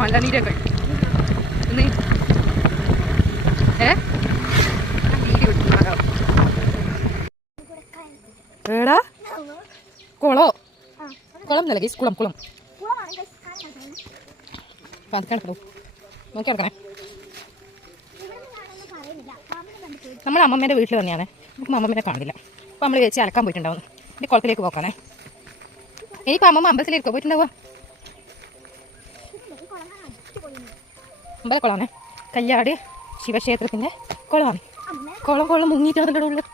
മലനീരൊക്കെ ഏടാ കുളോ കുളം നല്ല ഗൈസ് കുളം കുളം കിടക്കണോ നോക്കി കിടക്കണേ. നമ്മൾ അമ്മമ്മേൻ്റെ വീട്ടിൽ തന്നെയാണ്. നമുക്ക് അമ്മമ്മേനെ കാണില്ല. അപ്പോൾ നമ്മൾ വെച്ച് അലക്കാൻ പോയിട്ടുണ്ടാവുന്നു. എൻ്റെ കുളത്തിലേക്ക് പോക്കാനേ. ഇനിയിപ്പോൾ അമ്മമ്മ അമ്പലത്തിലേക്ക് പോയിട്ടുണ്ടാവുക. അമ്പലക്കുളമാണ്. കല്യാട് ശിവക്ഷേത്രത്തിൻ്റെ കുളമാണ്. കുളം മുങ്ങിയിട്ട് അതിൻ്റെ ഉള്ളിൽ.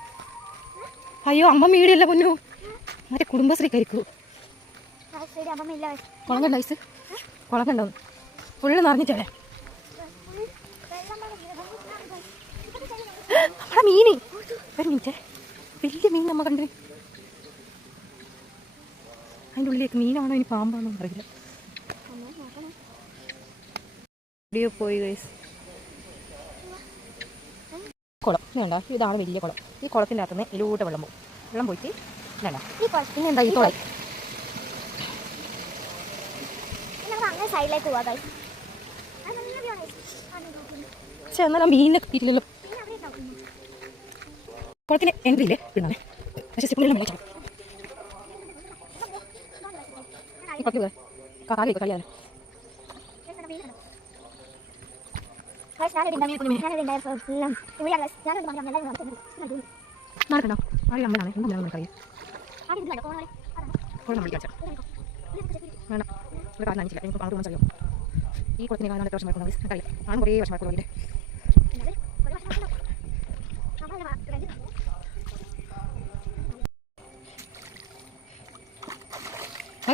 അയ്യോ അമ്മ വീടില്ല പൊന്നു, മറ്റേ കുടുംബശ്രീ കരിക്കൂ. കുളം കണ്ട ഐസ്, കുളം കണ്ടോ ഫുള്ള് നിറഞ്ഞിട്ടേ. നമ്മുടെ മീന് ഒരു മിനിറ്റ്, വലിയ മീൻ നമ്മ കണ്ട്. അതിൻ്റെ ഉള്ളിലേക്ക് മീനാണോ ഇനി പാമ്പാണോ അറിയില്ല. വീഡിയോ പോയി ഗൈസ്. കുളം വേണ്ട, ഇതാണ് വലിയ കുളം. ഈ കുളത്തിൻ്റെ അകത്തുനിന്ന് ഇതിലൂടെ വെള്ളം പോകും. വെള്ളം പോയിട്ട് വേണ്ട പിന്നെ എന്താ ഈ തുള സൈഡിലേക്ക് പോവാ. പക്ഷെ എന്നാലും മീനിനെ കിട്ടിയിട്ടില്ലല്ലോ. കുളത്തിന് എൻട്രിയില്ലേ പിന്നാണ്, പക്ഷേ സ്റ്റെപ്പിനെല്ലാം മേടിച്ചു കാലിയൊക്കെ കളിയാണ്. നടക്കണ്ടോ ആടി അമ്പലാണ് എന്താണ് കളി കുളം കളിക്കാച്ച വേണ്ട ഒരു കാര്യം കാണിച്ചില്ല. എനിക്ക് പണം തോന്നുന്നു. ഈ കുളത്തിന് കാണാൻ 8 വർഷമായിട്ടുള്ള കളി ആണ്. കുറേ വർഷമായിട്ടുള്ള കളിയുടെ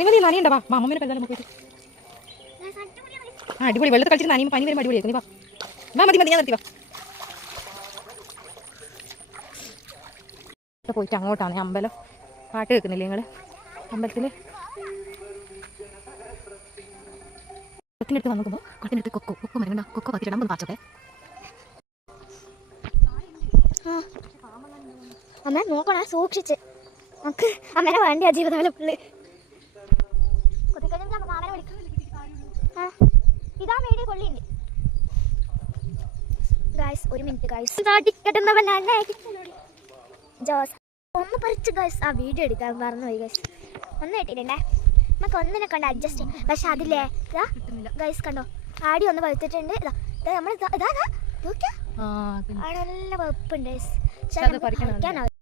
മതി നനിയുണ്ടാ അമ്മമ്മേനെ കണ്ടാലും പോയിട്ട്. ആ അടിപൊളി വെള്ളത്തിൽ കളിച്ചിട്ട് നനിയുമ്പോൾ പനി വരുമ്പോൾ അടിപൊളിയായിരുന്നു. വാ മതി ഞാൻ നിർത്തി വാ. പോയിട്ട് അങ്ങോട്ടാണ് അമ്പലം. പാട്ട് കേൾക്കുന്നില്ലേ നിങ്ങൾ? അമ്പലത്തിൽ കുളത്തിനടുത്ത് വന്ന് നോക്കുമ്പോൾ കുളത്തിനടുത്ത് കൊക്കോ മരണ്ട കൊക്കോ പത്തിരിടാൻ ഒന്ന് പാച്ചോട്ടെ. അമ്മ നോക്കണേ സൂക്ഷിച്ച്, നമുക്ക് അമ്മേനെ വേണ്ടിയാ ജീവിതകാലം ഫുള്ള്. ഇതാ മേടി കൊള്ളിണ്ട് ഗൈസ്. ഒരു മിനിറ്റ് ഗൈസ്, ജോസ് ഒന്ന് പറിച്ച് ഗൈസ് ആ വീഡിയോ എടുക്കാൻ മറന്നുപോയി ഗൈസ്. ഒന്ന് കിട്ടിയിട്ടുണ്ടേ, നമുക്ക് ഒന്നിനെ കണ്ട് അഡ്ജസ്റ്റ് ചെയ്യും. പക്ഷെ അതില്ലേ ഇതാ ഗൈസ് കണ്ടോ, ആടി ഒന്ന് പഴുത്തിട്ടുണ്ട്. ഇതാ നമ്മൾ ഇതാ നോക്കിയാ നല്ല വെപ്പുണ്ട് ഗൈസ്. പക്ഷെ പറിക്കാനാവും.